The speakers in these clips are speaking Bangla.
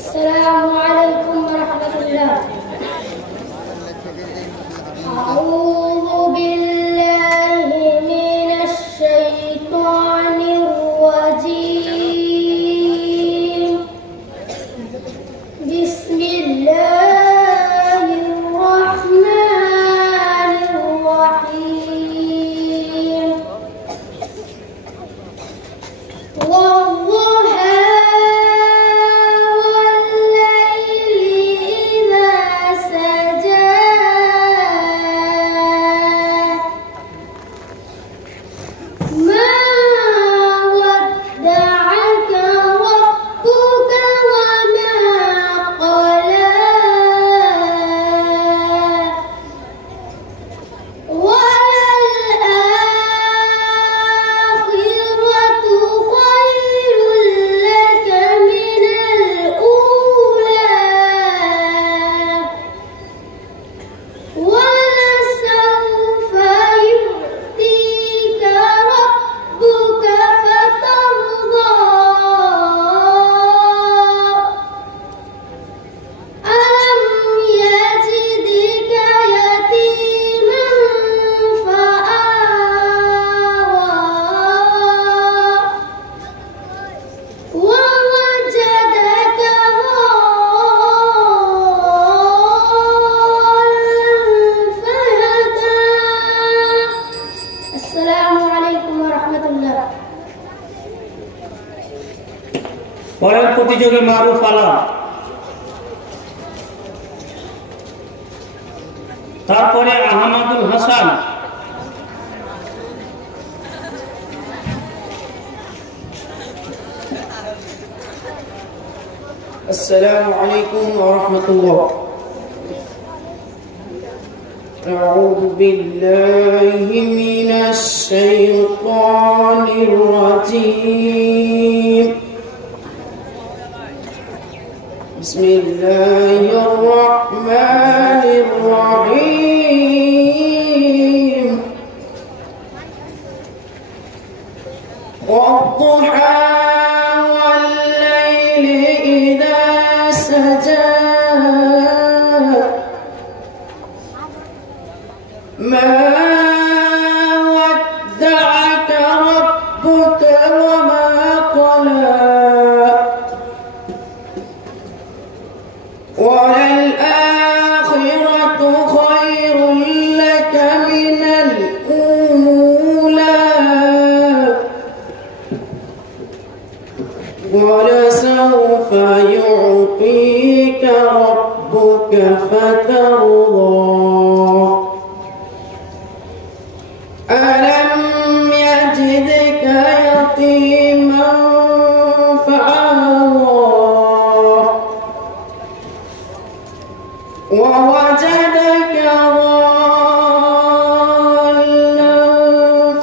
السلام عليكم ورحمة الله. أعوذ بالله من الشيطان الرجيم. بسم الله الرحمن الرحيم. পরের প্রতিযোগী মারুফ আলম, তারপরে আহমদুল হাসান, السلام عليكم ورحمة الله. أعوذ بالله من الشيطان الرجيم. بسم الله الرحمن الرحيم. والضحى والليل إذا سجى ما ودعك ربك وما قلى وللآخرة خير لك من الأولى ولسوف يعطيك ربك فترضى. ألم يجدك يتيما فآوى ووجدك ضالا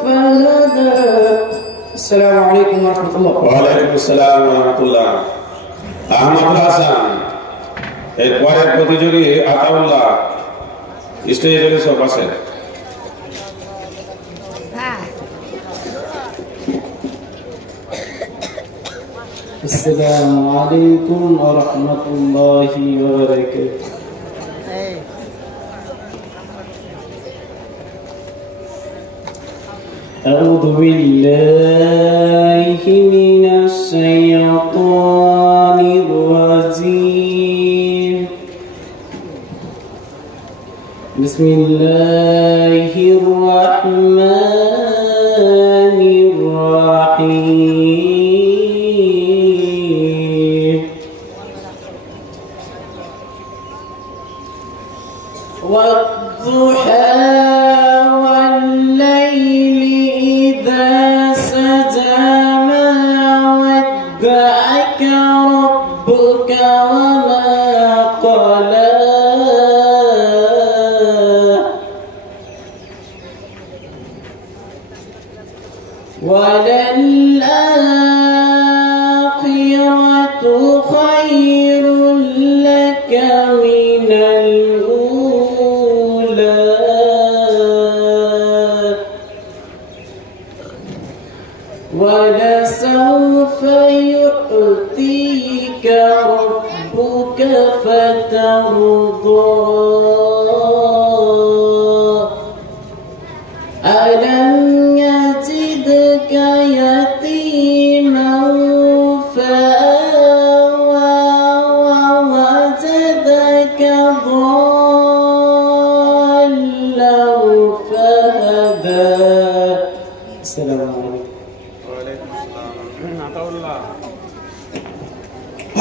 فهدى. السلام আসসালামু আলাইকুম ওয়া রাহমাতুল্লাহ। ওয়া আলাইকুম আসসালাম ওয়া রাহমাতুল্লাহ। আহমদ হাসান, এর পরের প্রতিযোগী আতাউল্লাহ স্টেজে চলে সব আছে। আসসালামু আলাইকুম ওয়া রাহমাতুল্লাহি ওয়া বারাকাতুহু। أعوذ بالله من الشيطان الرجيم. بسم الله الرحمن الرحيم. والضحى والليل إذا سجى ما ودعك ربك وما قلى وللآخرة خير لك من الأولى ولسوف يعطيك ربك فترضى ألم يجدك يتيما فآوى ووجدك ضالا فهدى. السلام عليكم.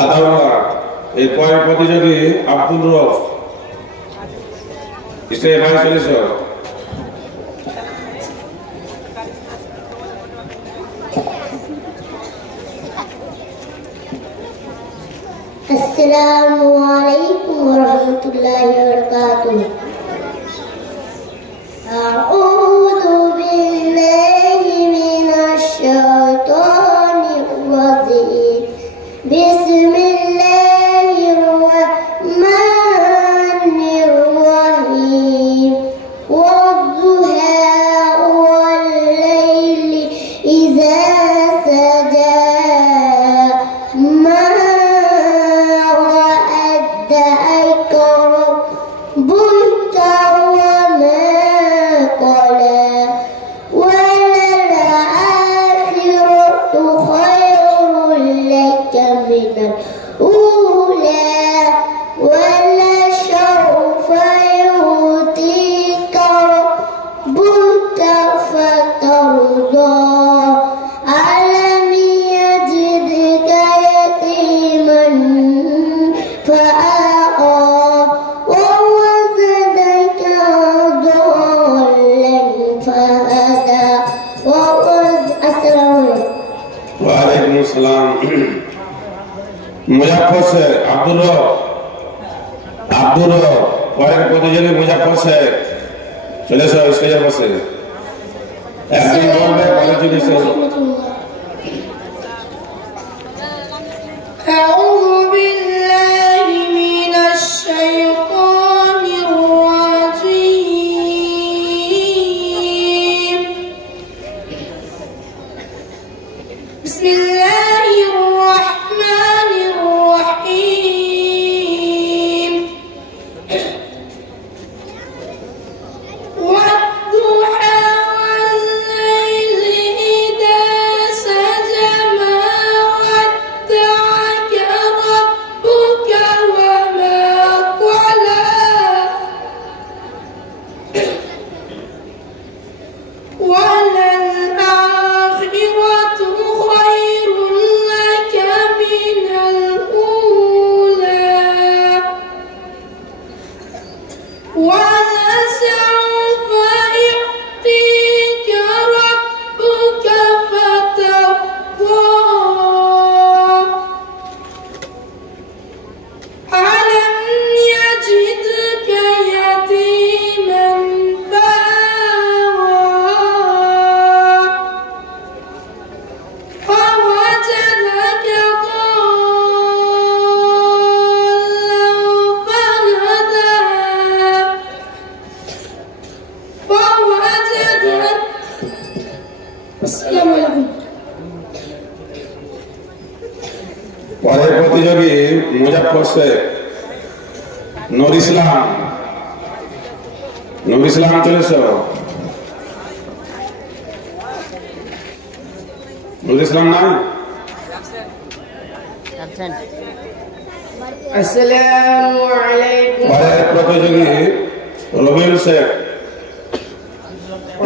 আতাউল্লাহ, এর পরের প্রতিযোগী আব্দুল রফ স্টেজে ভাই চলে সব। السلام عليكم ورحمة الله وبركاته. أعوذ بالله من الشيطان الرجيم. بسم الله الرحمن الرحيم. والضحى والليل إذا سجى ما ودعك ربك وما قلى وللآخرة خير لك من الأولى ولسوف يعطيك ربك فترضى ألم يجدك يتيما فآوى ووجدك ضالا فهدى. السلام عليكم. ওয়ালাইকুম আসসালাম। মুজাফফর শেখ, আব্দুল রব পরের প্রতিযোগী মুজাফফর শেখ চলে এসো স্টেজের পাশে। একদিন বলবে পরের প্রতিযোগী أعوذ بالله من الشيطان الرجيم. بسم الله الرحمن الرحيم. والضحى والليل إذا سجى ما ودعك ربك وما قلى وللآخرة خير পরের প্রতিযোগী মুজাফফর শেখ, নূর ইসলাম। নূর ইসলাম চলে এসো। নূর ইসলাম নাই? আসসালামু আলাইকুম। পরের প্রতিযোগী রবিউল শেখ।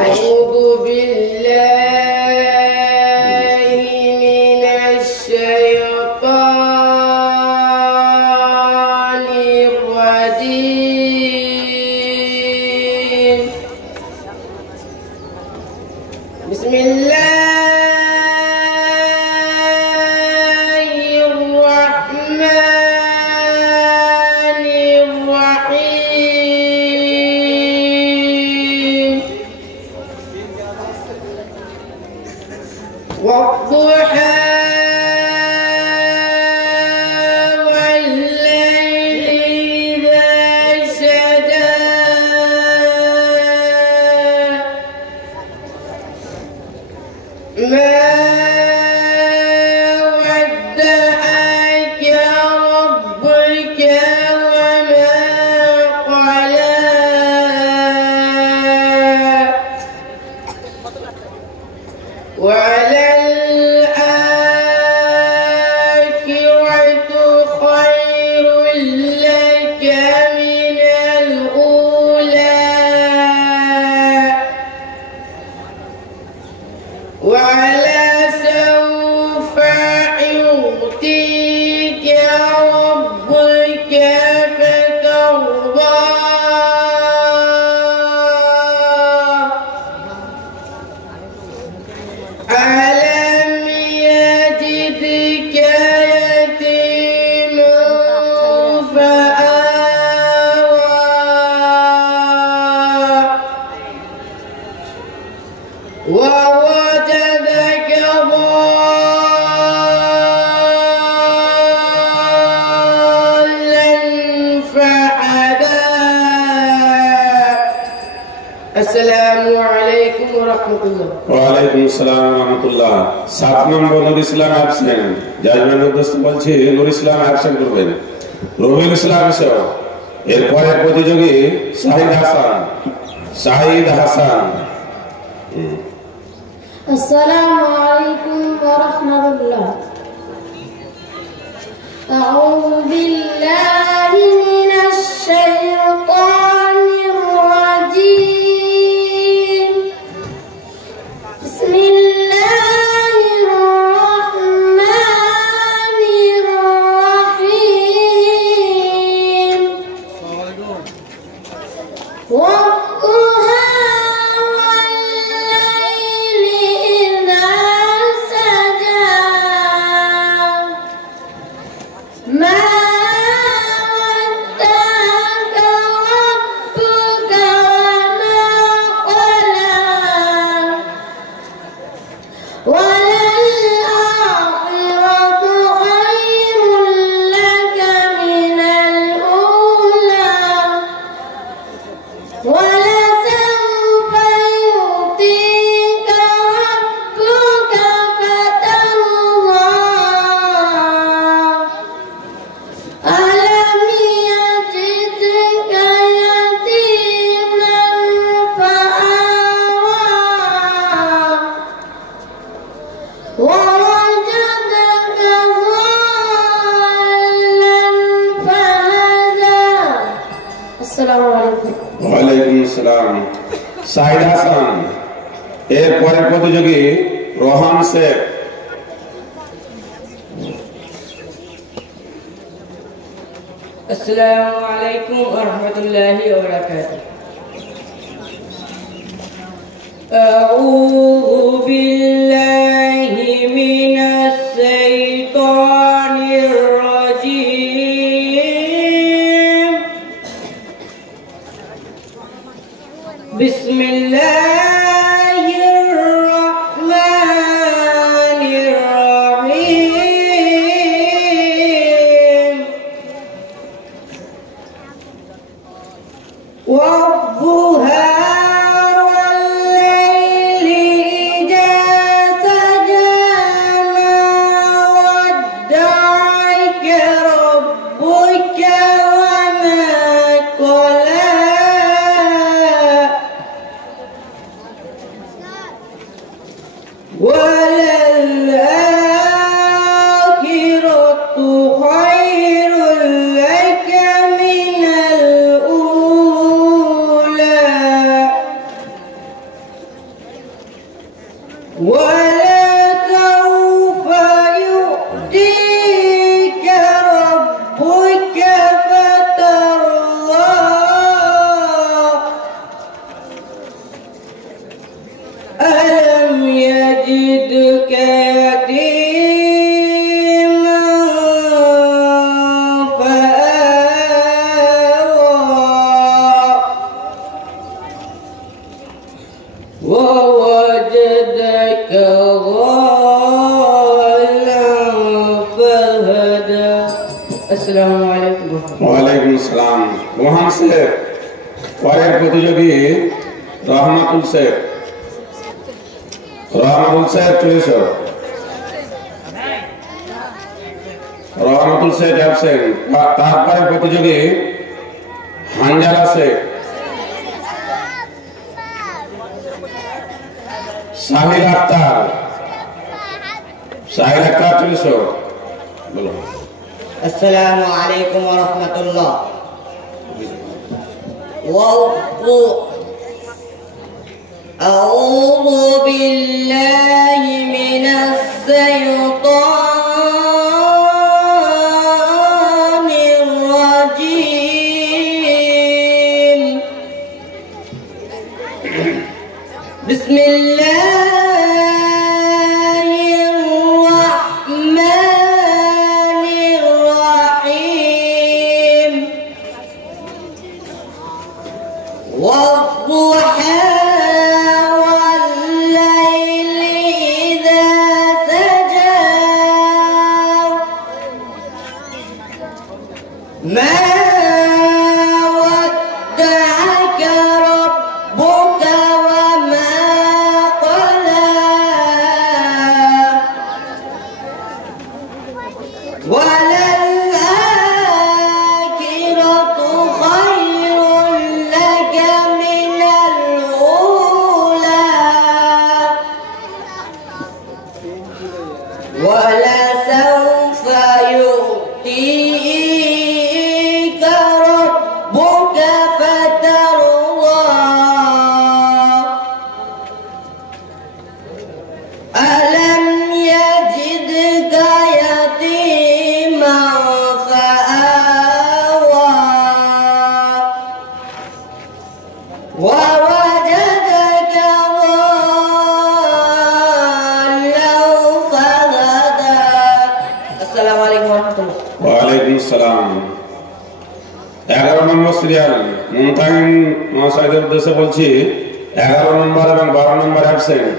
আউযু বিল্লাহি মিনাশ শাইতানির রাজীম। বিসমিল্লাহির রাহমানির রাহিম। والضحى والليل إذا سجى ما ودعك ربك وما قلى وللآخرة خير لك من الأولى ولسوف يعطيك ربك فترضى ألم يجدك يتيما فآوى ووجدك ضالا فهدى. السلام عليكم ورحمة الله. ওয়ালাইকুম আসসালাম ওয়া রাহমাতুল্লাহ। 7 নম্বর নূর ইসলাম অ্যাবসেন্ট। জাজমেন্ট উদ্দেশ্য বলছি নূর ইসলাম অ্যাবসেন্ট করবেন। রবিউল ইসলাম এসো। এর পরের প্রতিযোগী শাহিদ হাসান। শাহিদ হাসান। السلام عليكم ورحمة الله. أعوذ بالله من الشيطان الرجيم. بسم الله الرحمن الرحيم. والضحى والليل إذا سجى ما ودعك ربك وما قلى وللآخرة خير لك من الأولى ولسوف يعطيك ربك فترضى ألم يجدك يتيما فآوى ووجدك ضالا فهدى. السلام عليكم. ওয়ালাইকুম আসসালাম। শাহিদ হাসান। এর পরের প্রতিযোগী রোহান শেখ। السلام عليكم ورحمة الله وبركاته. أعوذ بالله من الشيطان الرجيم. بسم الله الرحمن الرحيم. والضحى والليل إذا سجى আসসালামু আলাইকুম। ওয়ালাইকুম আসসালাম। মহান শেখ পরের প্রতিযোগী রহমাতুল শেখ। রহমাতুল শেখ চলে এসো। রহমাতুল শেখ অ্যাবসেন্ট। তারপরে প্রতিযোগী হানজালা শেখ। সাহিল আক্তার। সাহিল আক্তার চলে এসো। বলো। আসসালামু আলাইকুম ওয়া রাহমাতুল্লাহ। আউযু বিল্লাহি মিনাশ শাইতানির রাজীম। বিসমিল্লাহির রাহমানির রাহিম। والضحى والليل إذا سجى ما ودعك ربك وما قلى وللآخرة خير لك من الأولى ولسوف يؤتيك ربك فترضى ألم يجدك يتيما فآوى ووجدك ضالا فهدى السلام عليكم ورحمة الله ওয়ালাইকুম আসসালাম। 11 নম্বর সিরিয়াল মুনতাহিন মহাশয়দের উদ্দেশ্যে বলছি 11 নম্বর এবং 12 নম্বর অ্যাবসেন্ট।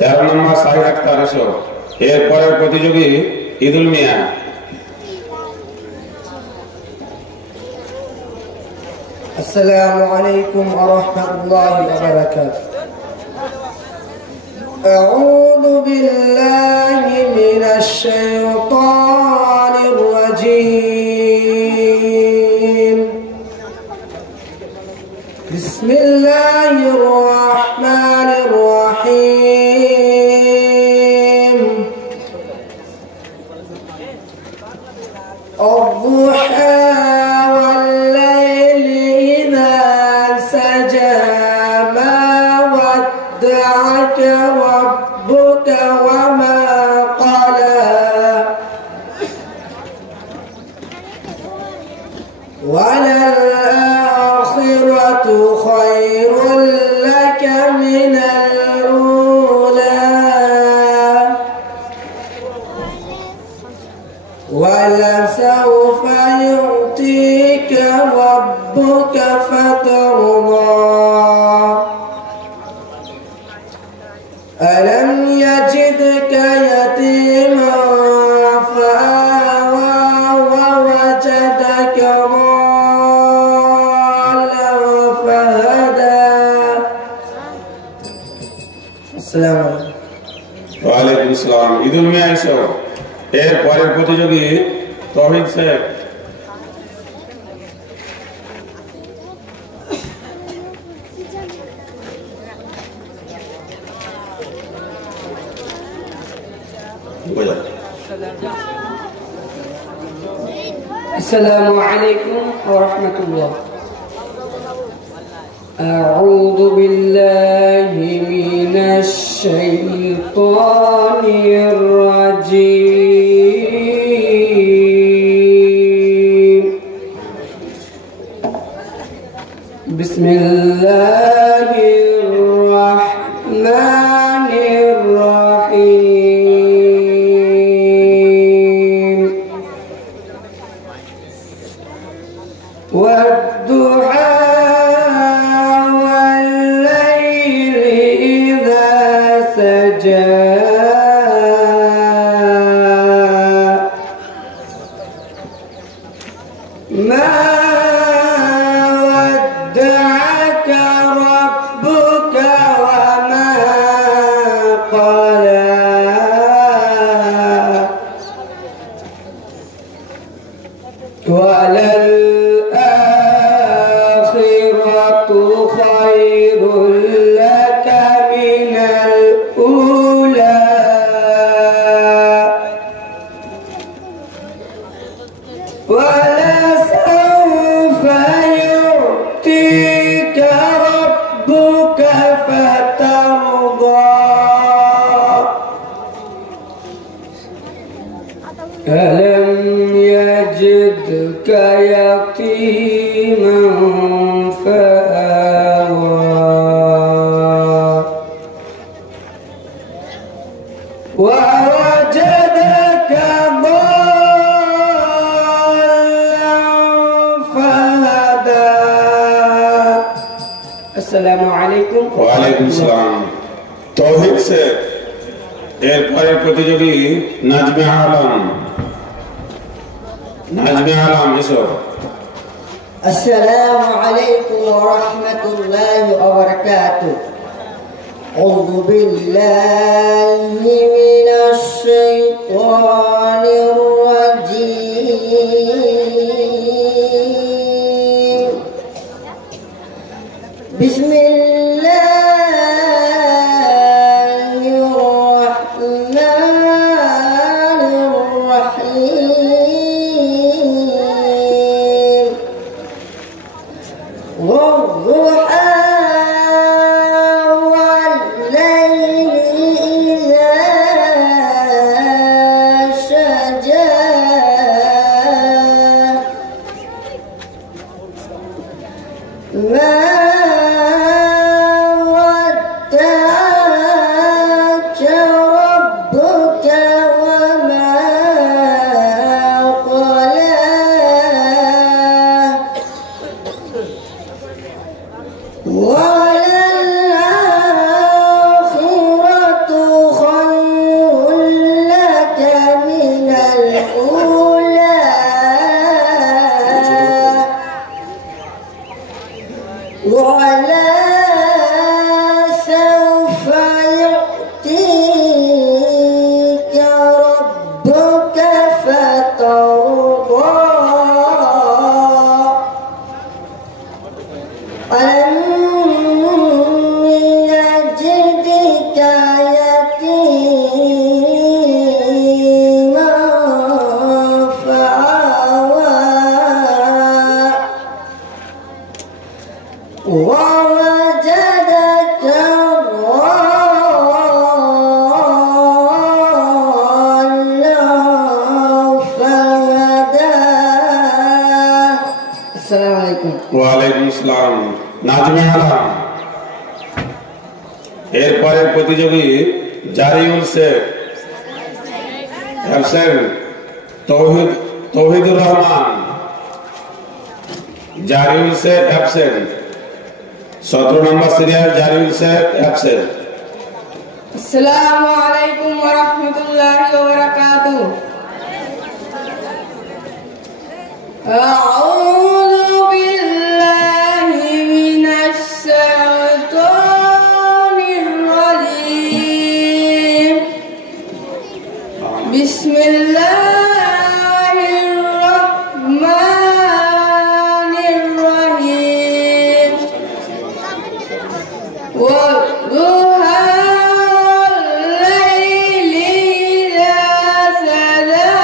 13 নম্বর সাহিল আক্তার এসো। এরপরের প্রতিযোগী ঈদুল মিয়া। السلام عليكم ورحمة الله وبركاته. أعوذ بالله من الشيطان الرجيم. بسم الله الرحمن الرحيم. الضحى والليل إذا سجى ما ودعك ربك وما قلى وللآخرة خير لك من الأولى ولسوف يؤتيك ربك فترضى ألم يجدك يتيما فآوى ووجدك ضالا فهدى السلام عليكم ওয়ালাইকুম আসসালাম। ঈদুল মিয়া এসো। এরপরের প্রতিযোগী তৌহিদ শেখ। السلام عليكم ورحمة الله. أعوذ بالله من الشيطان الرجيم. بسم الله الرحمن الرحيم. والضحى والليل إذا سجى ألم يجدك يتيما فآوى ووجدك ضالا فهدى. السلام عليكم। ওয়ালাইকুম সালাম। তৌহিদ से এরপরের প্রতিযোগী নাজমে আলম। নাজমে আলম এসো। السلام عليكم ورحمة الله وبركاته. أعوذ بالله من الشيطان الرجيم. بسم الله الرحمن الرحيم. والضحى والليل إذا سجى ما ودعك ربك وما قلى وللآخرة خير لك من الأولى ولسوف يعطيك ربك فترضى. ألم يجدك يتيما فآوى ووجدك ضالا فهدى. السلام عليكم। ওয়ালাইকুম আসসালাম। নাজমে আলম। এরপরের প্রতিযোগী জারিউল শেখ অ্যাবসেন্ট। তৌহিদুর রহমান। জারিউল শেখ অ্যাবসেন্ট। 17 নম্বর সিরিয়াল জারিউল শেখ অ্যাবসেন্ট। السلام عليكم ورحمة الله وبركاته. أعوذ بالله من الشيطان الرجيم. بسم الله الرحمن الرحيم. والضحى والليل إذا سجى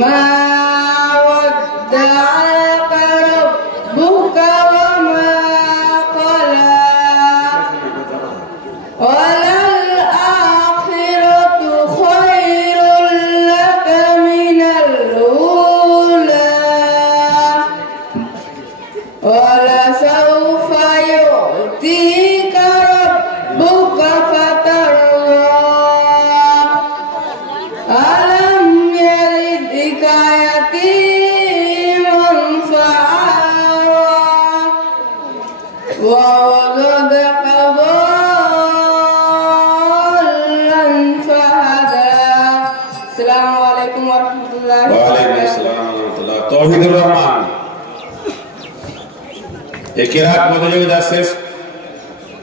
ما ودعك ربك وما قلى وللآخرة خير لك من الأولى ولسوف يعطيك ربك فترضى. ألم يلدك يتيما فآوى ووجدك ضالا فهدى. السلام عليكم ورحمة الله ওয়ালাইকুম وبركاته. আসসালাম ওয়া রাহমাতুল্লাহ। তৌহিদুর রহমান। এই কিরাত প্রতিযোগিতা শেষ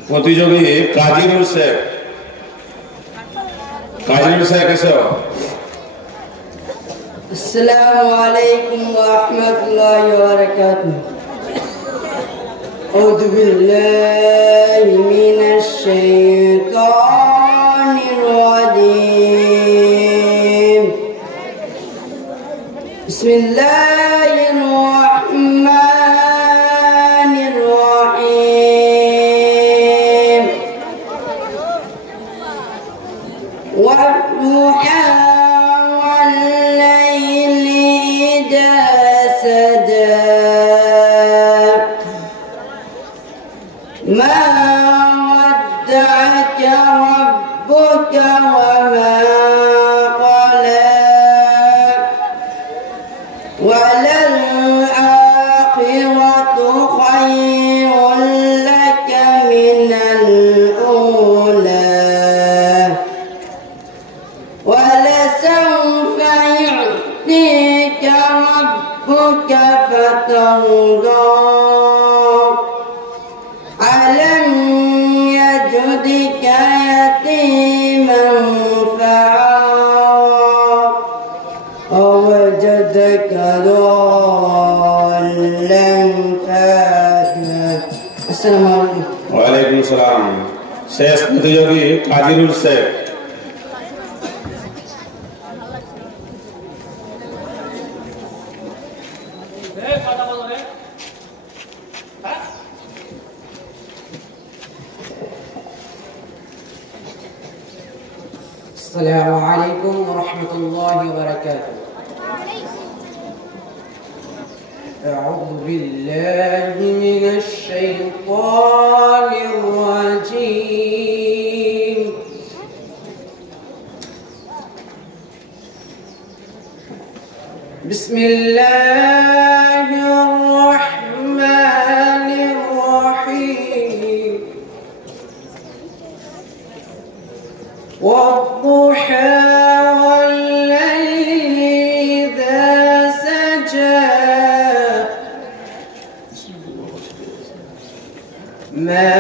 প্রতিযোগী কাজিরুল শেখ। কাজিরুল শেখ এসো। السلام عليكم ورحمة الله وبركاته. أعوذ بالله من الشيطان الرجيم. بسم الله الرحمن الرحيم. والضحى والليل إذا سجى ما ودعك ربك وما قلى وللآخرة خير لك من الأولى ولسوف يعطيك ربك فترضى ألم يجدك يتيما فآوى ووجدك ضالا فهدى السلام عليكم ওয়ালাইকুম আসসালাম। শেষ প্রতিযোগী কাজিরুল শেখ। السلام عليكم ورحمة الله وبركاته. أعوذ بالله من الشيطان الرجيم. بسم الله الرحمن الرحيم. والضحى والليل إذا سجى ما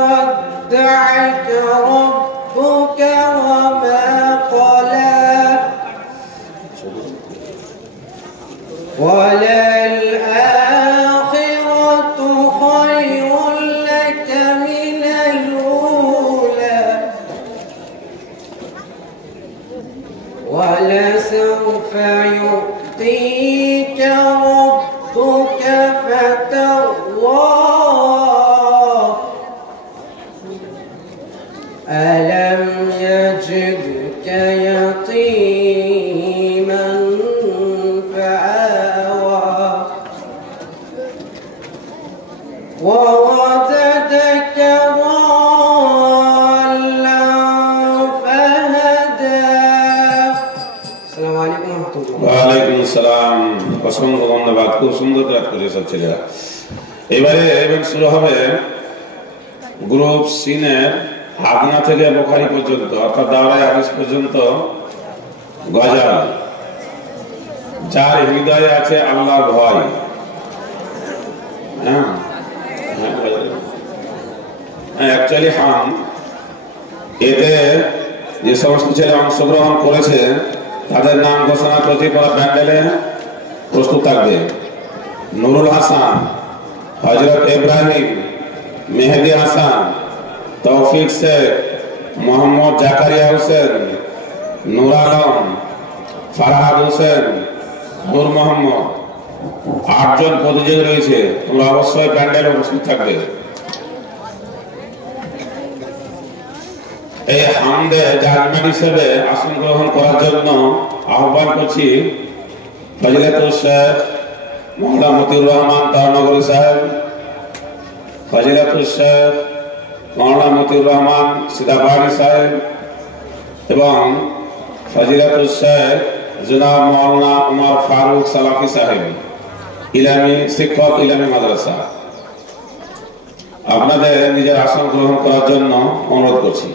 ودعك ربك وما قلى وللآخرة خير لك من الأولى ولسوف يعطيك ربك فترضى ألم يجدك يتيما فآوى ووجدك ضالا فهدى السلام عليكم ورحمة الله ওয়ালাইকুম আসসালাম। অসংখ্য ধন্যবাদ। খুব সুন্দর ক্লাস করেছে সব ছেলেরা। এবারে ইভেন্ট শুরু হবে গ্রুপ সিনের হাদনা থেকে বুখারী পর্যন্ত, অর্থাৎ দাওরায়ে হাদিস পর্যন্ত গজল। যার হৃদয়ে আছে আল্লাহর ভয়, অ্যাকচুয়ালি এতে যে সমস্ত ছেলে অংশগ্রহণ করেছে তাদের নাম ঘোষণা প্রতি প্যান্ডেলে প্রস্তুত থাকবে। নুরুল হাসান, হযরত ইব্রাহিম, মেহেদি হাসান, তৌফিক শেখ, মোহাম্মদ জাকারিয়া হোসেন, নূর আলম, ফারহাদ হোসেন, নূর মোহাম্মদ। 8 জন প্রতিযোগী রয়েছে। তোমরা অবশ্যই প্যান্ডেলে উপস্থিত থাকবে। এই হামদে জাজমেন্ট হিসেবে আসন গ্রহণ করার জন্য আহ্বান করছি ফজিলাতুল শেখ মওলানা মতিউর রহমান তাওনগরী সাহেব, ফজিলাতুল শেখ মওলানা মতিউর রহমান সিদাবাড়ি সাহেব এবং ফজিলাতুল শেখ জনাব মওলানা উমর ফারুক সালাফি সাহেব, ইলামি শিক্ষক, ইলামি মাদ্রাসা। আপনাদের নিজের আসন গ্রহণ করার জন্য অনুরোধ করছি।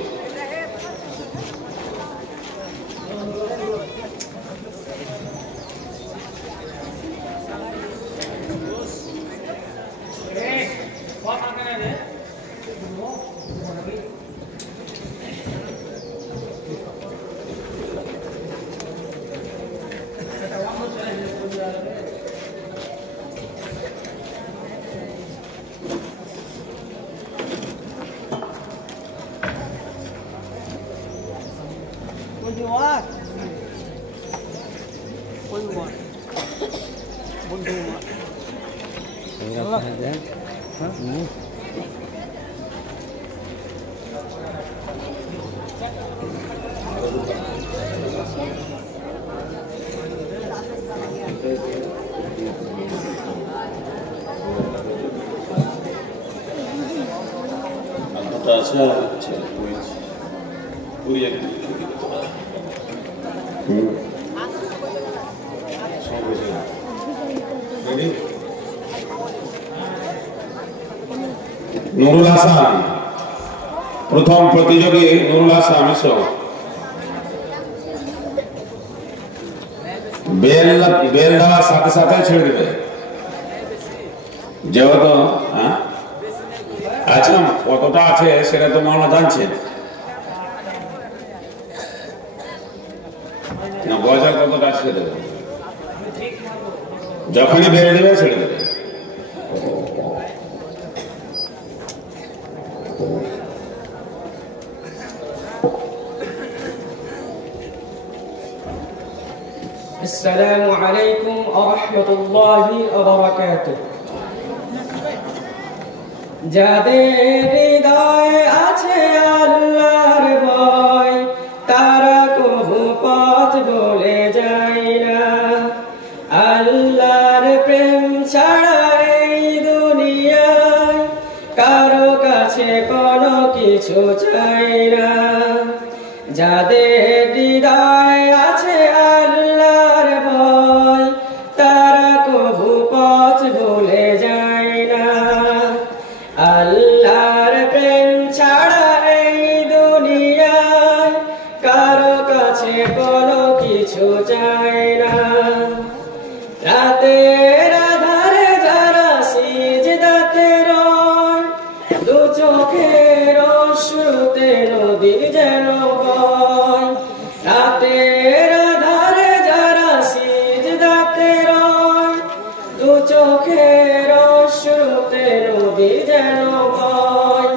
নুরুল হাসান প্রথম প্রতিযোগী নুরুল হাসান এসো বেল দেওয়ার সাথে সাথে ছেড়ে দেবে যেহেতু আচ্ছা কতটা আছে সেটা তো মাওলানা জানছেন না বয়সা কতটা আছে সেটা দেবে যখনই বেল দেবে ছেড়ে দেবে السلام عليكم ورحمة الله وبركاته যাদের হৃদয়ে আছে আল্লাহর ভয় তারা কবু পথ ভুলে যায় না আল্লাহর প্রেম ছাড়া এই দুনিয়ায় কারো কাছে কোনো কিছু চাই না যাদের হৃদয়ে আছে আল্লাহর ভয় তারা কবু পথ ভুলে যায় না আল্লাহর প্রেম ছাড়া এই দুনিয়ায় কারো কাছে কোনো কিছু চাই না রাতের আধারে যারা সিজদাতে রয় দু চোখের অশ্রুতে নদী যেন বয় রাতের আধারে যারা সিজদাতে রয় দু চোখের অশ্রুতে নদী যেন বয়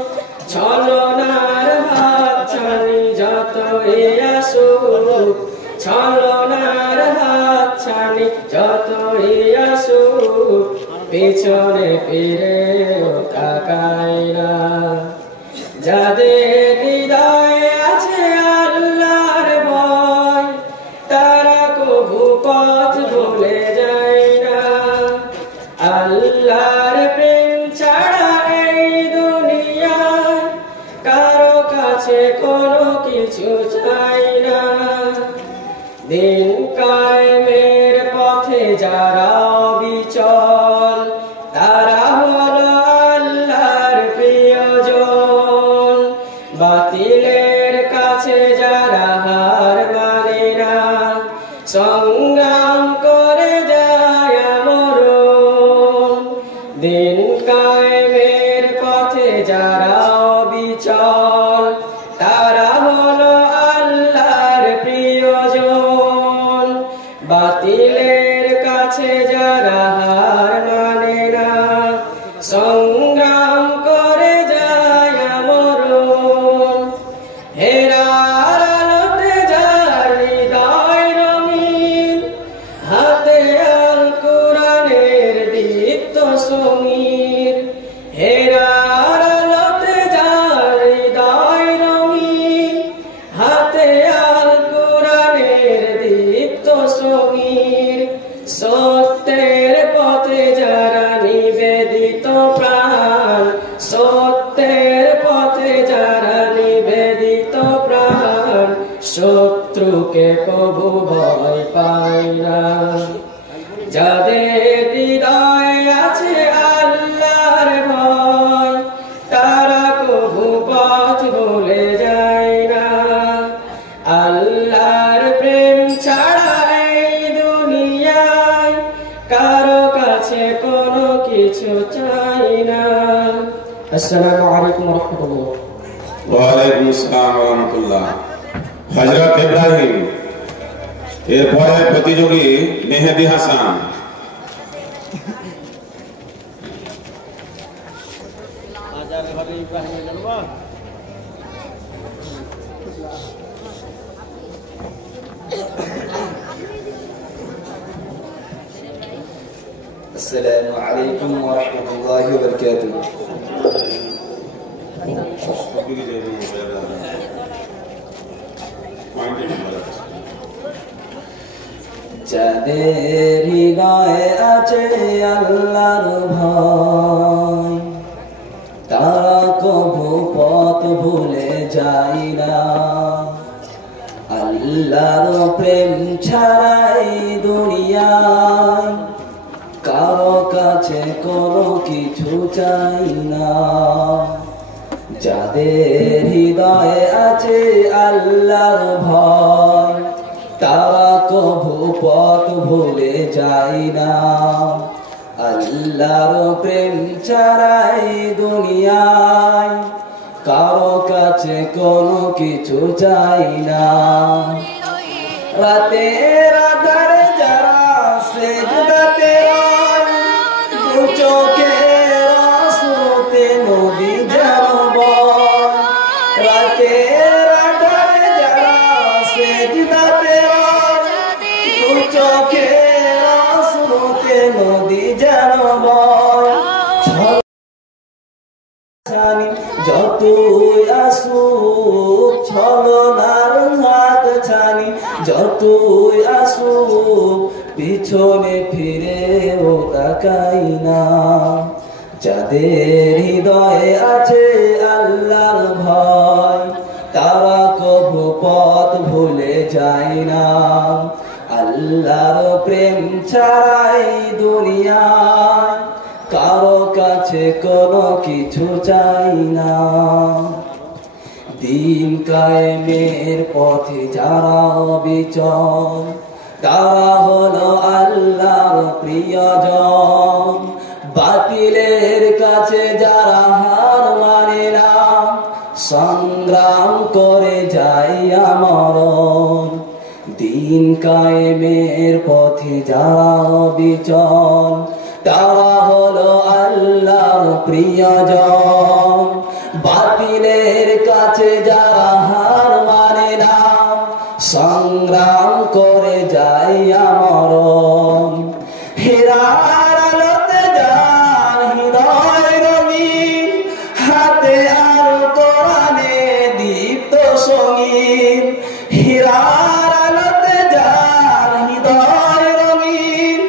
ছলনার হাত ছানি যতই আসুক ছলনার হাত ছানি যতই আসুক পিছনে ফিরেও তাকায় না যাদের হৃদয়ে আছে আল্লাহর ভয় তারা কবু পথ ভুলে যায় না আল্লাহর প্রেম ছাড়া এই দুনিয়ায় কারো কাছে কোনো কিছু চাই না দিন কায়েমের পথে যারা অবিচল তারা হলো আল্লাহর প্রিয়জন বাতিলের কাছে যারা হার মানে না সংগ্রাম করে যায় মরণ দিন কায়েমের পথে যারা অবিচল তারা হলো আল্লাহর প্রিয়জন বাতিলের কাছে যারা হার মানে না সংগ্রাম করে যায় মরণ হেরার আলোতে যার হৃদয় রঙিন হাতে আল কোরআনের দীপ্ত সমীর হেরার আলোতে যার হৃদয় রঙিন হাতে আল কোরআনের দীপ্ত সমীর সত্যের পথে যারা নিবেদিত প্রাণ সত্যের পথে যারা নিবেদিত প্রাণ শত্রুকে কবু ভয় পায় না যাদের হৃদয়ে আছে আল্লাহর ভয় তারা কবু পথ ভুলে যায় না আল্লাহর প্রেম ছাড়া এই দুনিয়ায় কারো কাছে কোনো কিছু চাই না আসসালামু আলাইকুম ওয়া রাহমাতুল্লাহ ওয়া আলাইকুম আসসালাম ওয়া রাহমাতুল্লাহ হযরত ইব্রাহিম এরপরে প্রতিযোগী মেহেদী হাসান السلام عليكم ورحمة الله وبركاته যাদের হৃদয়ে আছে আল্লাহর ভয় তারা কভু পথ ভুলে যায় না। আল্লাহর প্রেম ছাড়াই দুনিয়ায় কারো কাছে কোনো কিছু চাই না। যাদের হৃদয়ে আছে আল্লাহর ভয় তারা কভু পথ ভুলে যায় না। আল্লাহর প্রেম ছাড়াই দুনিয়ায় কারো কাছে কোনো কিছু চাই না। রাতের আধারে যারা সেজদাতে রয় দু চোখের আঁসুতে নদী যেন বয়। রাতের আধারে যারা সেজদাতে রয় দু চোখের আঁসুতে নদী যেন বয়। যতই আসুক ছলনার হাত ছানি যতই আসুক পিছনে ফিরেও তাকাই না। যাদের হৃদয়ে আছে আল্লাহর ভয় তারা কভু পথ ভুলে যায় না। আল্লাহর প্রেম ছাড়াই দুনিয়ায় কারো কাছে কোনো কিছু চাই না। দিন কায়েমের পথে যারা অবিচল তারা হলো আল্লাহর প্রিয়জন। বাতিলের কাছে যারা হার মানে না সংগ্রাম করে যায় আমরণ। দিন কায়েমের পথে যারা অবিচল তারা হলো আল্লাহর প্রিয়জন। বাতিলের কাছে যারা হার মানে না সংগ্রাম করে যায় আমরণ। হেরার আলোতে যার হৃদয় রঙিন হাতে আর কোরআনে দীপ্ত সঙ্গীত। হেরার আলোতে যার হৃদয় রঙিন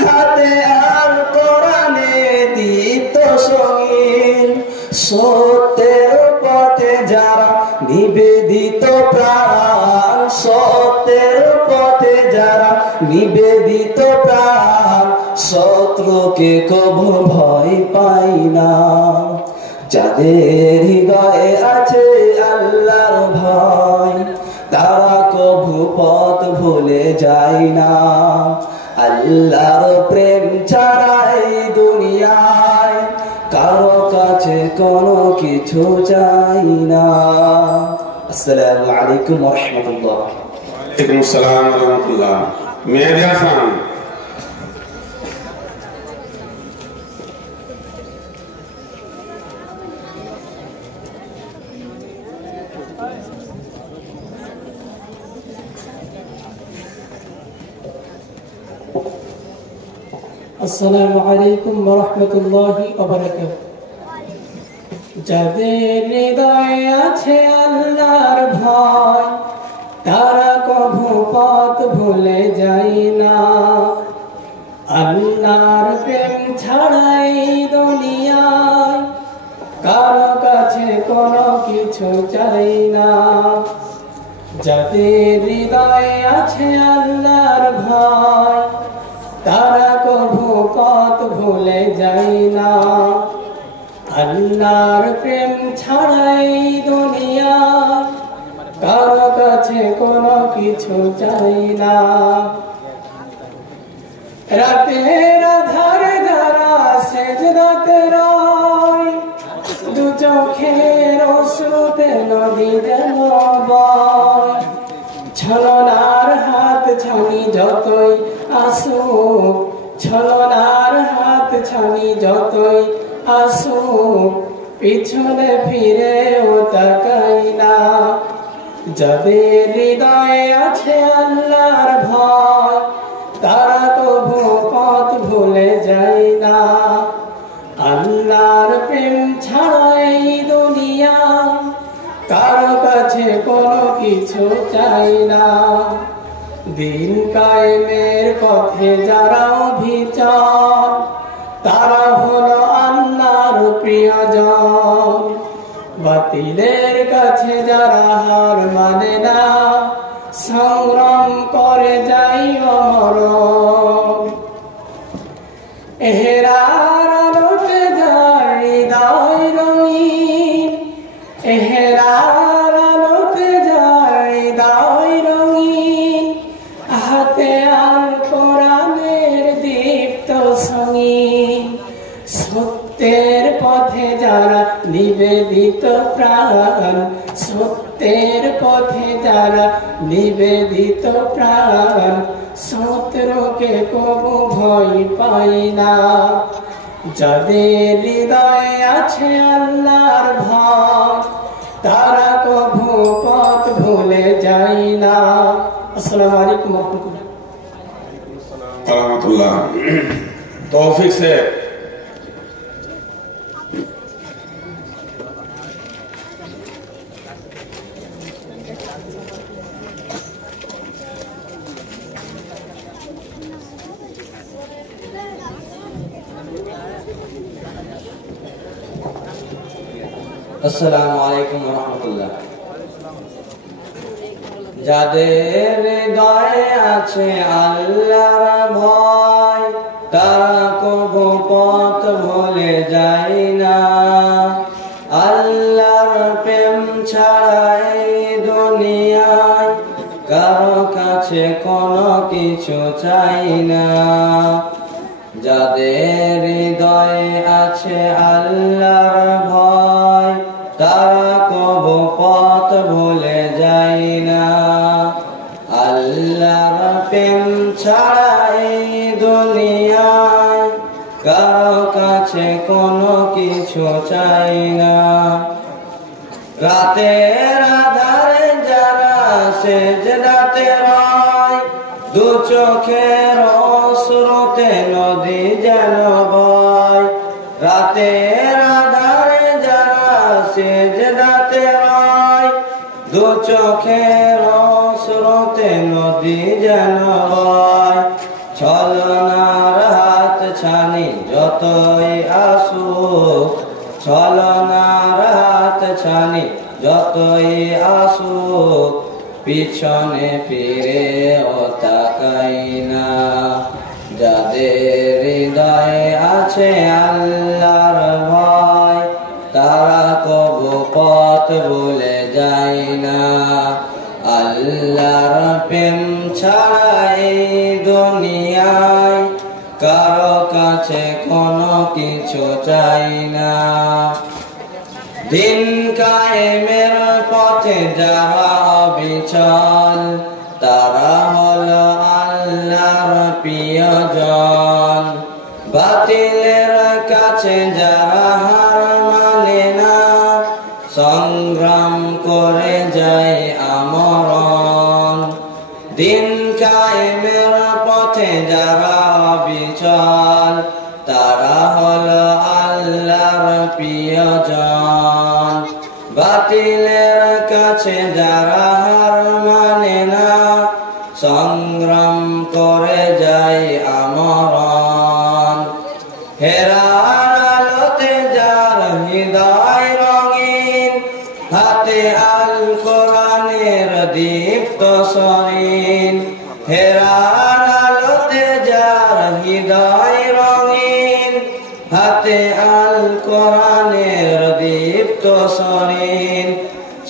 হাতে আর কোরআনে দীপ্ত সঙ্গীত। সত্যের পথে যারা নিবেদিত প্রাণ সত্যের পথে যারা নিবেদিত প্রাণ শত্রুকে কভু ভয় পাই না। যাদের হৃদয়ে আছে আল্লাহর ভয় তারা কভু পথ ভুলে যায় না। আল্লাহর প্রেম ছাড়াই দুনিয়ায় কারো কাছে কোনো কিছু চাই না। আসসালামু আলাইকুম ওয়া রাহমাতুল্লাহ। ওয়ালাইকুম আসসালাম ওয়া রাহমাতুল্লাহ। মেহেদি হাসান। আসসালামু আলাইকুম ওয়া রাহমাতুল্লাহি ওয়া বারাকাতুহু। যাদের হৃদয়ে আছে আল্লাহর ভয় তারা কভু পথ ভুলে যায় না। আল্লাহর প্রেম ছাড়াই দুনিয়ায় কারো কাছে কোনো কিছু চাই না। যাদের হৃদয়ে আছে আল্লাহর ভয় তারা কভু পথ ভুলে যায় না। আল্লাহর প্রেম ছাড়াই দুনিয়া কারো কাছে কোনো কিছু চাই না। রাতের আধারে যারা সেজদাতে রয় দু চোখের অশ্রুতে নদী যেন বয়। ছলনার হাত ছানি যতই আসুক ছলনার হাত ছানি যতই আসুক পিছনে ফিরেও তাকাই না। যাদের হৃদয়ে আছে আল্লাহর ভয় তারা কভু পথ ভুলে যায় না। আল্লাহর প্রেম ছাড়াই দুনিয়া কারো কাছে কোনো কিছু চাই না। দিন কায়েমের পথে যারা অভিযান তারা হলো আল্লাহর প্রিয়জন। বাতিলের কাছে যারা হার মানে না সংগ্রাম করে যাই অমরণ। এহেরার আলোতে যার হৃদয় রঙিন, এহেরার আলোতে যার হৃদয় রঙিন, হাতে আল কোরআনের দীপ্ত সঙ্গীন। সত্যের পথে যারা নিবেদিত প্রাণ, সত্যের পথে যারা নিবেদিত প্রাণ, শত্রুকে কবু ভয় পাই না। যাদের হৃদয়ে আছে আল্লাহর ভয় তারা কবু পথ ভুলে যায় না। আসসালামু আলাইকুম ওয়া রাহমাতুল্লাহ। তৌফিক से আসসালামু আলাইকুম ওয়া রাহমাতুল্লাহ। যাদের হৃদয়ে আছে আল্লাহর ভয় তারা কবু পথ ভুলে যায় না। আল্লাহর প্রেম ছাড়া এই দুনিয়ায় কারো কাছে কোনো কিছু চাই না। যাদের হৃদয়ে আছে আল্লাহর ভয় তারা কবু পথ ভুলে যায় না। আল্লাহর প্রেম ছাড়া এই দুনিয়ায় কারো কাছে কোনো কিছু চাই না। রাতের আধারে যারা সেজদাতে রয় দু চোখের অশ্রুতে নদী যেন বয়। রাতের আধারে যারা সেজদাতে রয় দু চোখের অশ্রুতে নদী যেন বয়। ছলনার হাত ছানি যতই আসুক, ছলনার হাত ছানি যতই আসুক, পিছনে ফিরে ও তাকাই না। যাদের হৃদয়ে আছে আল্লাহর ভয় তারা কবু পথ ভুলে যায় না। আল্লাহর প্রেম ছাড়া এই দুনিয়ায় কারো কাছে কোনো কিছু চাই না। দিন কায়েমের পথে যারা অবিচল তারা হলো আল্লাহর প্রিয়জন। বাতিলের কাছে যারা হার মানে না সংগ্রাম করে যায় আমরণ। দিন কায়েমের পথে যারা অবিচল তারা হলো আল্লাহর প্রিয়জন। বাতিলের কাছে যারা হার মানে না সংগ্রাম করে যায় আমরণ। হেরার আলোতে যার হৃদয় রঙিন, হাতে আল কোরআনের দীপ্ত সরিন। হেরার আলোতে যার হৃদয় রঙিন, হাতে আল কোরআনের দীপ্ত সরিন।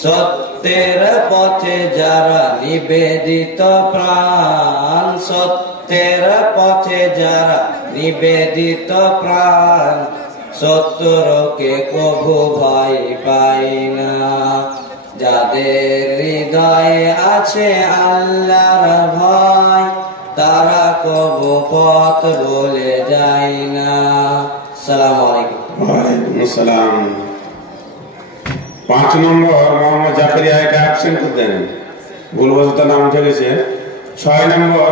সত্যের পথে যারা নিবেদিত প্রাণ, সত্যের পথে যারা নিবেদিত প্রাণ, শত্রুকে কভু ভয় পাই না। যাদের হৃদয়ে আছে আল্লাহর ভয় তারা কভু পথ ভুলে যায় না। আসসালামু আলাইকুম। ওয়ালাইকুম আসসালাম। 5 নম্বর মোহাম্মদ জাফরিয়া এটা অ্যাবসেন্ট করতেন, ভুলবশত নাম উঠে গেছে। 6 নম্বর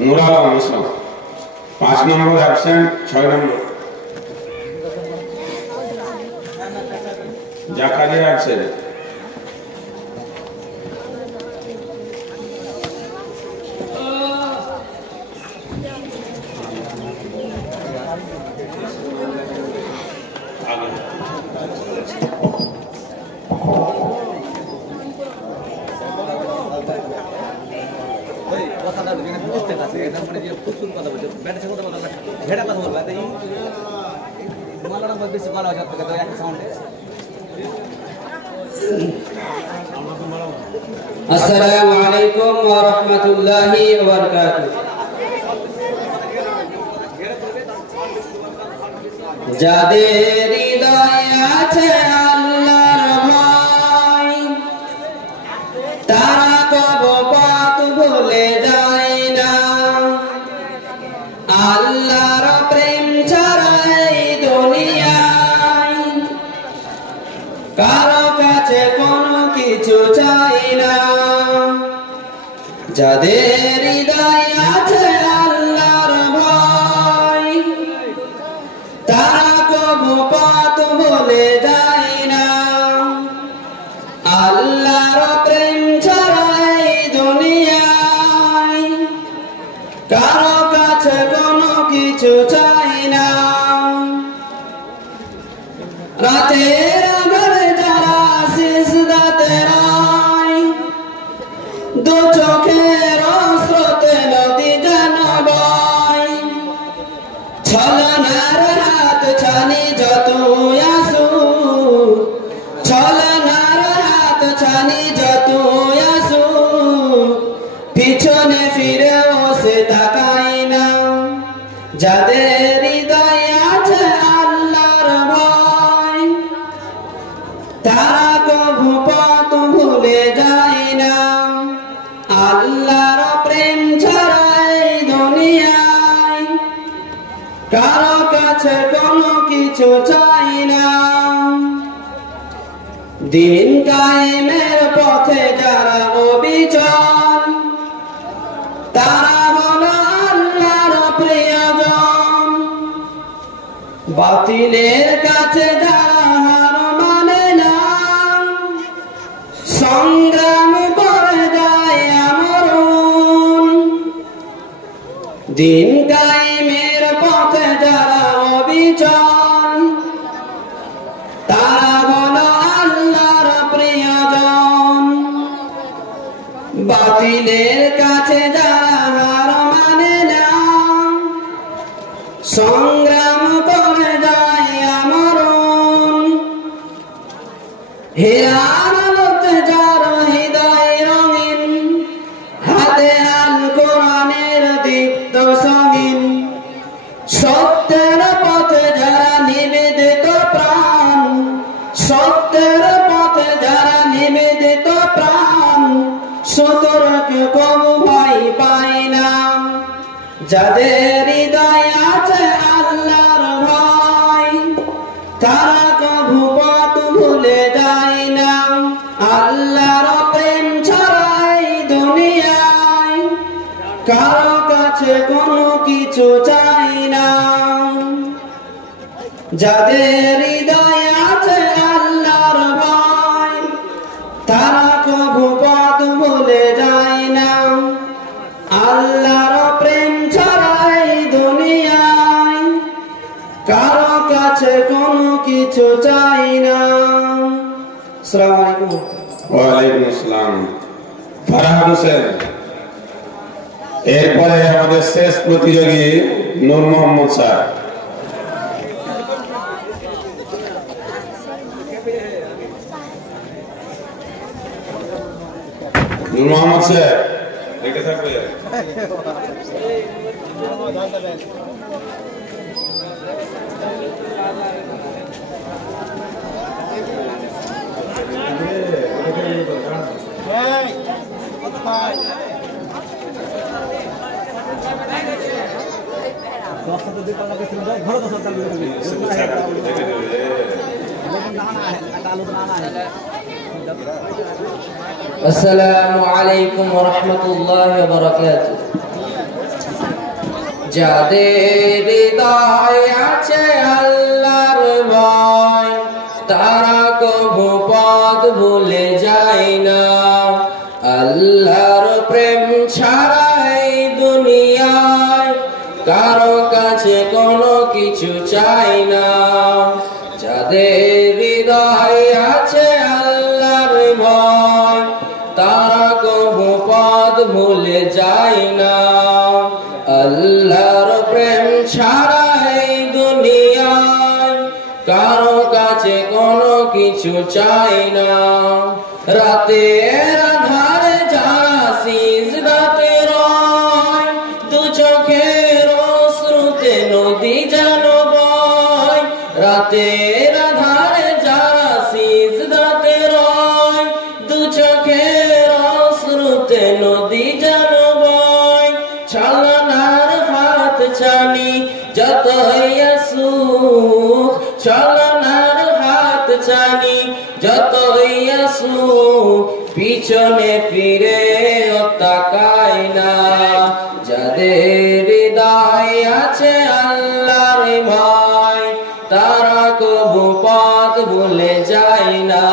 নূর আলম ইসলাম, 5 নম্বর অ্যাবসেন্ট, 6 নম্বর জাকারিয়া অ্যাবসেন্ট। আসসালামু আলাইকুম ওয়া রাহমাতুল্লাহি ওয়া বারাকাতুহু। যাদের হৃদয়ে আছে আল্লাহর ভয়, তারা কবু পথ ভুলে যায় না। আল্লাহর প্রেম ছাড়া এই দুনিয়ায় কারো কাছে কোনো কিছু চাই না। যাদের হৃদয়ে আছে আল্লাহর ভয়, তারা কবু পথ ভুলে যায় না। আল্লাহর প্রেম ছাড়া এই দুনিয়ায় কারো কাছে কোনো কিছু চাই না। রাতের আঁধারে যারা সিজদাতে রয়, দু চোখের স্রোতে নদী যেন বয়। ছলনার হাত ছানি যত আসু, ছলনার হাত ছানি যত আসু, পিছনে ফিরেও সে তাকাই না। যাদের হৃদয়ে আছে আল্লাহর ভয়, তারা কবু পথ ভুলে যায় না। আল্লাহর প্রেম ছাড়া এই দুনিয়ায় কারো কাছে কোনো কিছু চাই না। দিন কায়েমের পথে যারা অবিচল, তারা হলো আল্লাহর প্রিয়জন। বাতিলের কাছে যারা হার মানে না, সংগ্রাম করে যায় আমরণ। দিন কায়েমের পথে যারা অবিচল, তারা হলো আল্লাহর প্রিয়জন। বাতিলের কাছে যারা হার মানে না, সংগ্রাম করে যায় আমরণ। হেরার আলোতে যার হৃদয় রঙিন, হাতে আল কোরআনের দীপ্ত সঙ্গীন। সত্যের পথে যারা নিবেদিত প্রাণ, সত্যের পথে যারা নিবেদিত প্রাণ, শত্রুকে কবু ভয় পায় না। যাদের হৃদয়ে আছে আল্লাহর ভয়, তারা কবু পথ ভুলে যায় না। আল্লাহর প্রেম ছাড়া এই দুনিয়ায় কারো কাছে কোনো কিছু চাই না। যাদের হৃদয়ে আছে আল্লাহর ভয়, তারা কবু পথ ভুলে যায় না। আল্লাহর প্রেম ছাড়া এই দুনিয়ায় কারো কাছে কোনো কিছু চাই না। আসসালামু আলাইকুম। ওয়ালাইকুম আসসালাম। ফারহাদ হোসেন। এরপরে আমাদের শেষ প্রতিযোগী নূর মোহাম্মদ স্যার। নূর মোহাম্মদ স্যার রেখে থাকবে। আসসালামু আলাইকুম ওয়া রাহমাতুল্লাহি ওয়া বারাকাতুহু। যাদের হৃদয়ে আছে আল্লাহর ভয়, তারা কবু পথ ভুলে যায় না। আল্লাহর প্রেম ছাড়া এই দুনিয়ায় কারো কাছে কোনো কিছু চাই না। যাদের হৃদয়ে আছে আল্লাহর ভয়, তারা কবু পথ ভুলে যায় না। আল্লাহর প্রেম ছাড়া এই দুনিয়ায় কারো কাছে কোনো কিছু চাই না। রাতের আধারে যারা সিজদাতে রয়, দু চোখের অশ্রুতে নদী যেন বয়। রাতের আধারে যারা সিজদাতে রয়, দু চোখের অশ্রুতে নদী যেন বয়। ছলনার হাত ছানি যতই আসুক, ছলনার হাত ছানি যতই আসুক, পিছনে ফিরে তাকায় না। যাদের হৃদয় আছে আল্লাহর ভয়, তারা কবু পথ ভুলে যায় না।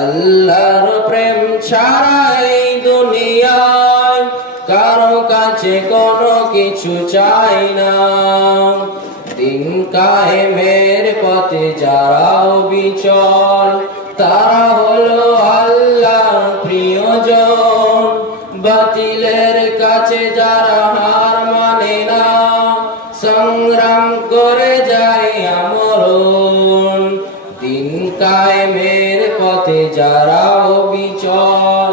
আল্লাহর প্রেম ছাড়া এই দুনিয়ায় কারো কাছে কোনো কিছু চাই না। দিন কায়েমের পথে যারা অবিচল, তারা হলো আল্লাহর প্রিয়জন। বাতিলের কাছে যারা হার মানে না, সংগ্রাম করে যায় আমরণ। দিন কায়েমের পথে যারা অবিচল,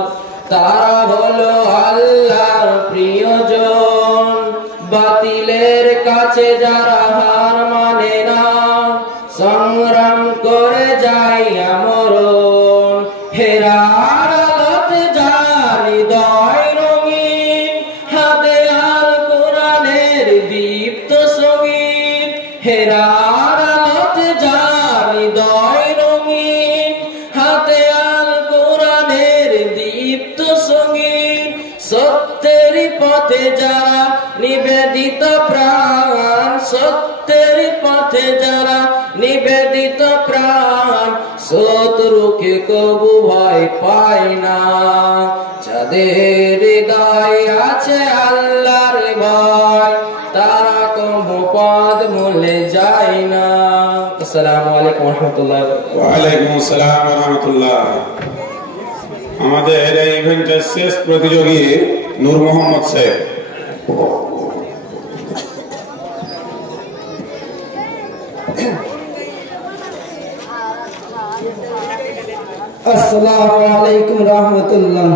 তারা হলো আল্লাহর প্রিয়জন। বাতিলের কাছে যারা হার মানে না, সংগ্রাম করে যায় আমরণ। হেরার আলোতে যার হৃদয় রঙিন, হাতে আল কোরআনের দীপ্ত সঙ্গীত। হেরার আলোতে যার হৃদয় রঙিন, হাতে আল কোরআনের দীপ্ত সঙ্গীত। সত্যের পথে যারা নিবেদিত প্রাণ, সত্যের পথে যারা নিবেদিত প্রাণ, শত্রুকে কবু ভয় পায় না। যাদের হৃদয় আছে আল্লাহর ভয়, তারা কবু পথ ভুলে যায় না। আসসালামু আলাইকুম ওয়া রাহমাতুল্লাহি ওয়া বারাকাতুহু। ওয়া আলাইকুম আসসালাম ওয়া রাহমাতুল্লাহ। আমাদের এই ইভেন্টের শেষ প্রতিযোগী নূর মোহাম্মদ সাহেব। আসসালামু আলাইকুম রহমতুল্লাহ।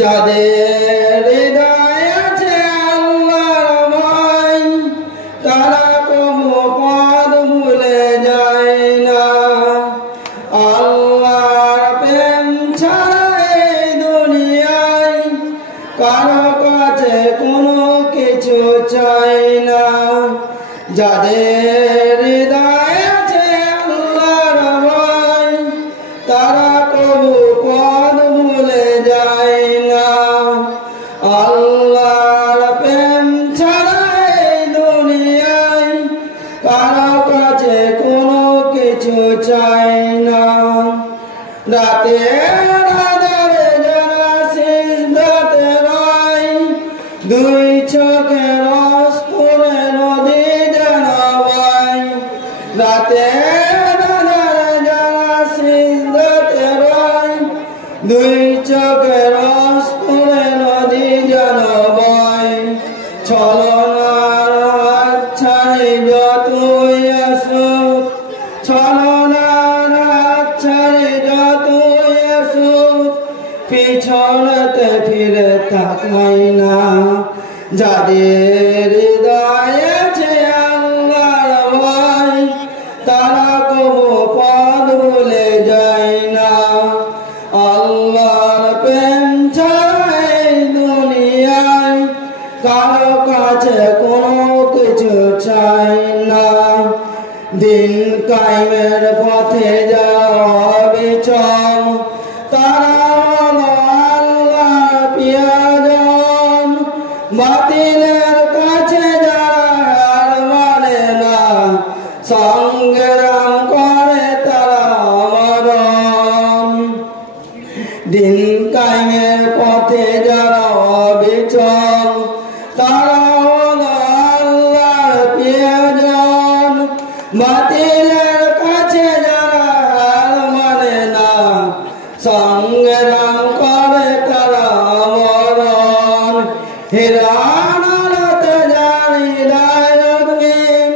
যাদের হৃদয় আছে আল্লাহর ভয়, তারা কবু পথ ভুলে যায় না। আল্লাহর প্রেম ছাড়া এই দুনিয়ায় কারো কাছে কোনো কিছু চাই না। যাদের হৃদয় আছে আল্লাহর ভয়, তারা কবু পথ ভুলে যায় না। আল্লাহর প্রেম ছাড়া এই দুনিয়ায় কারো কাছে কোনো কিছু চাই না। রাতের আধারে যারা সিজদাতে রয়, দুই চোখের অশ্রুতে নদী যেন বয়। রাতের আধারে যারা সিজদাতে রয়, দুই চোখের অশ্রুতে নদী যেন বয়। ছলনার হাত ছাড়ি যতই আসুক, ছলনার হাত ছাড়ি যতই আসুক, পিছনেতে ফিরে তাকাই না। যাদের হৃদয় আছে আল্লাহর ভয়, তারা কবু পথ ভুলে যায় না। আল্লাহর প্রেম ছাড়া এই দুনিয়ায় কারো কাছে কোনো কিছু চাই না। দিন কায়েমের পথে যারা অবিচল, তারা হলো আল্লাহর প্রিয়জন। বাতিলের কাছে যারা হার মানে না, সংগ্রাম করে তারা আমরণ। দিন কায়েমের পথে যারা অবিচল, তারা হলো আল্লাহর প্রিয়জন। বাতিলের কাছে যারা হার মানে না, সঙ্গে প্রেরণ করে তারা মরণ হিরান আলোতে জানি দায়রঙিন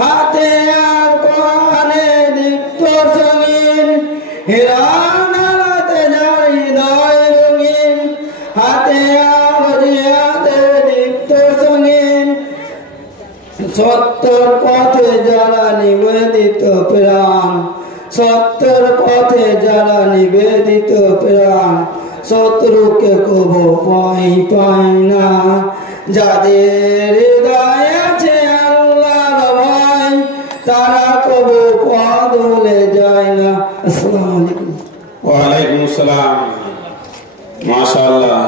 হাতে আর কোরআনে দীপ্ত সঙ্গীন হিরান আলোতে জানি দায়রঙিন হাতে আর জিহাদে দীপ্ত সঙ্গীন সত্যর পথে যারা নিবেদিত প্রাণ সত্যর পথে যারা নিবেদিত প্রাণ শত্রুকে কবু পাই না যাদের হৃদয়ে আছে আল্লাহর ভয় তারা কবু পথ ভুলে যায় না। আসসালামু আলাইকুম। ওয়ালাইকুম আসসালাম। মাশাআল্লাহ,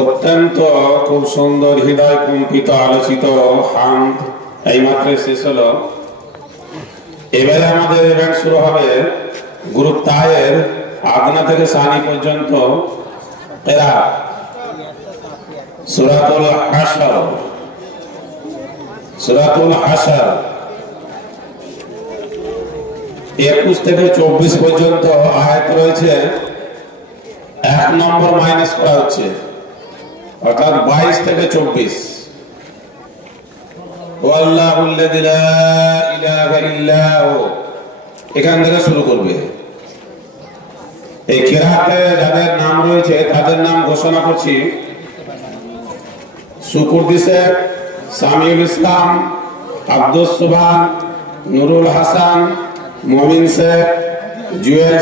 অত্যন্ত খুব সুন্দর হৃদয় কম্পিত আলোচিত হামদ এইমাত্র শেষ হলো। এবারে আমাদের ইভেন্ট শুরু হবে গুরু তায়ের আদনা থেকে সানি পর্যন্ত এরা সূরাতুল হাশর 21 থেকে 24 পর্যন্ত আয়াত রয়েছে। 1 নম্বর মাইনাস করা হচ্ছে, অর্থাৎ 22 থেকে 24। ওয়াল্লাহুল্লাযী লা ইলাহা ইল্লাহু এখান থেকে শুরু করবে। এই কিরাতে যাদের নাম রয়েছে তাদের নাম ঘোষণা করছি। শুকুরদি শেখ, সামিউল ইসলাম, আব্দুস সুবহান, নুরুল হাসান, মমিন শেখ, জুয়েল